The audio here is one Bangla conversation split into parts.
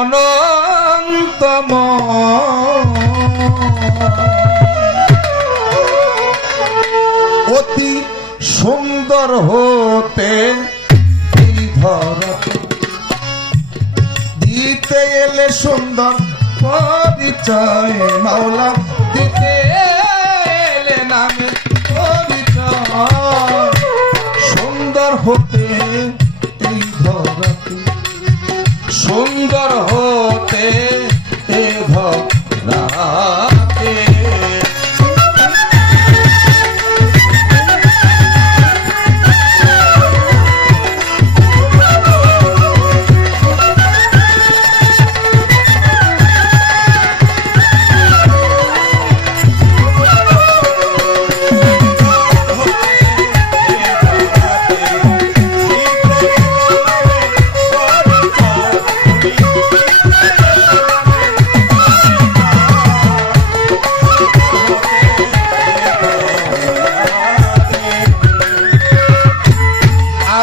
অনন্তম। অতি সুন্দর হতে এই দিতে এলে সুন্দর পরিচয়, মাওলা, দিতে এলে নামে পরিচয়। সুন্দর হতে সুন্দর হতে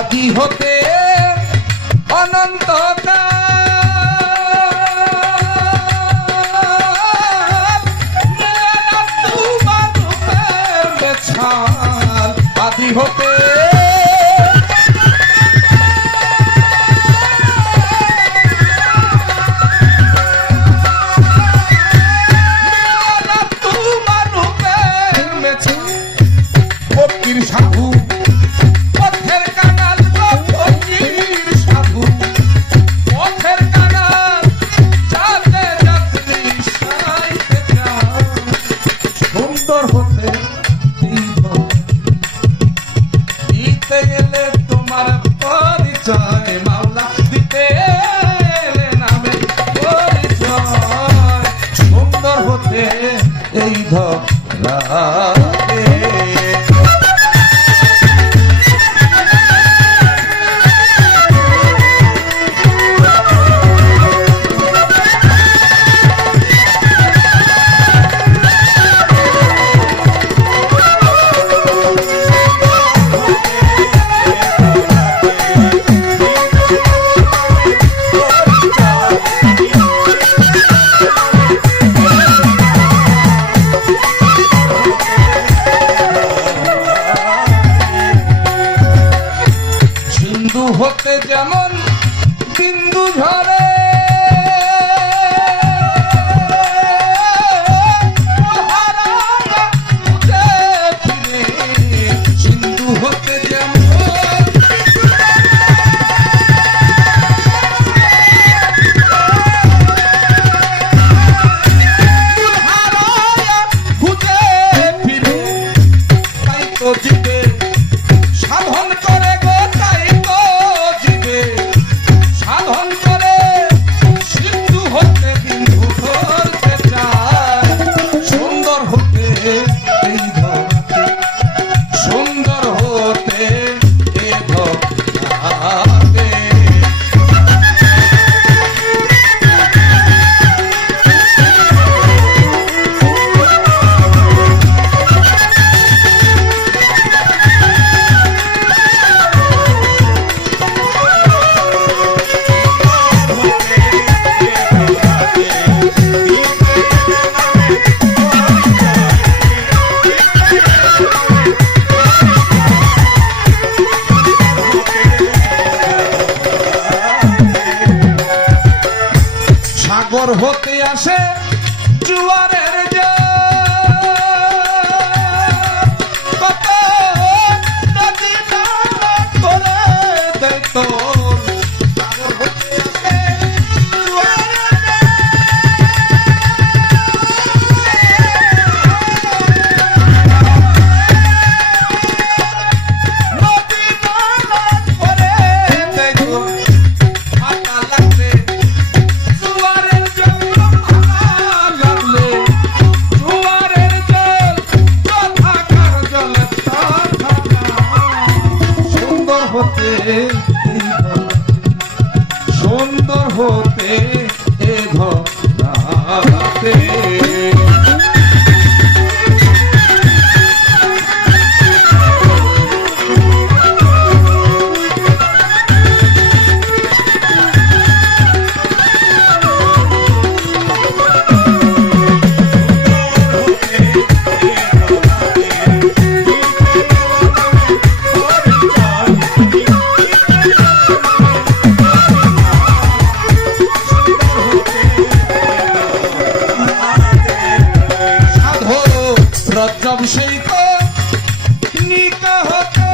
আদি হতে অনন্ত দিব দিতে গেলে তোমার পরিচয় মাওলা দিতে এলে নামে পরিচয় সুন্দর হতে এই ধরাতে সাগর হতে আসে জুয়ারের ustedes. সব সেই নিকা হতে।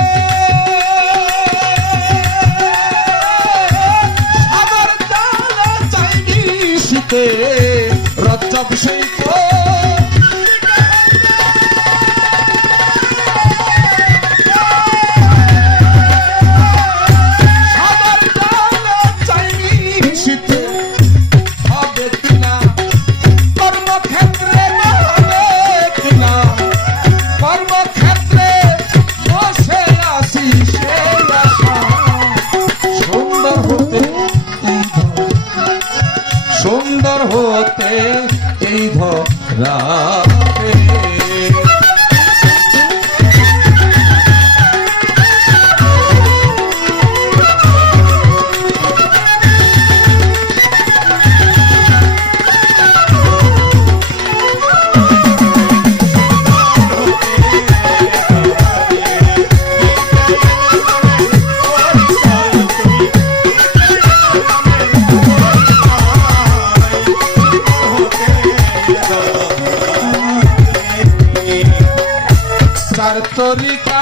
সাদর চালা চাইনি শীতে রজ্জব সেই হতে এই ধরাবে rico.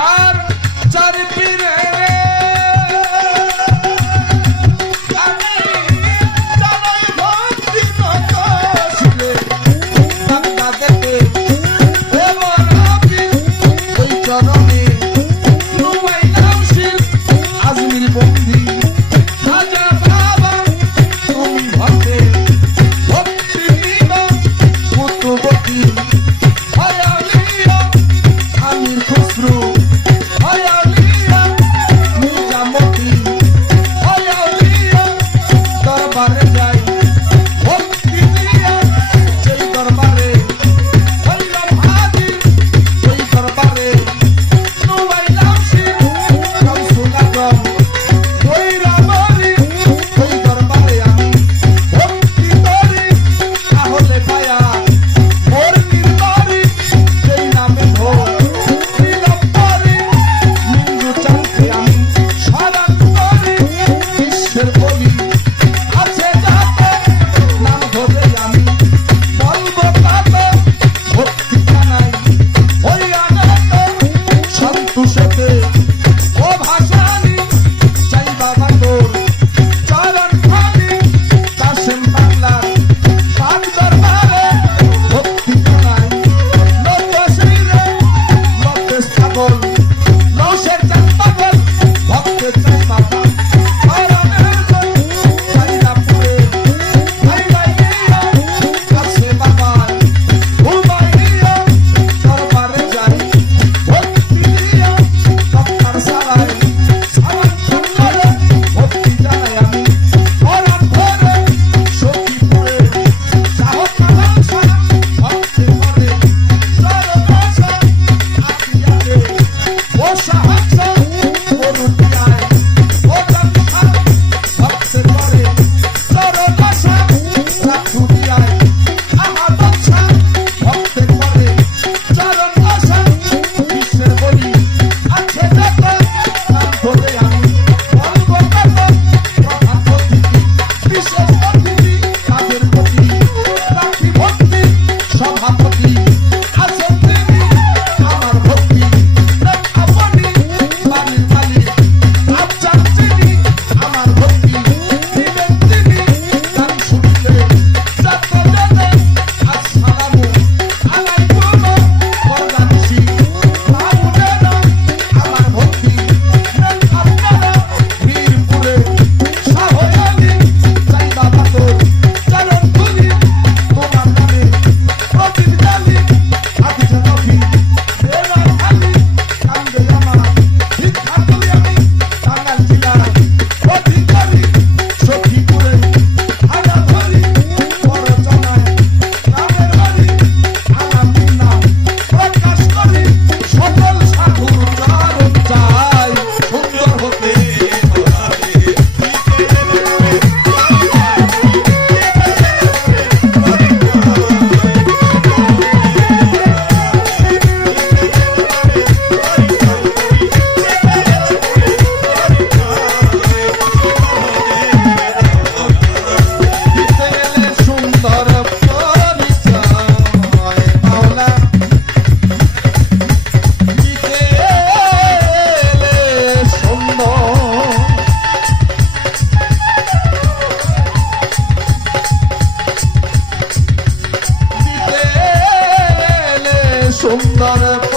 সুন্দর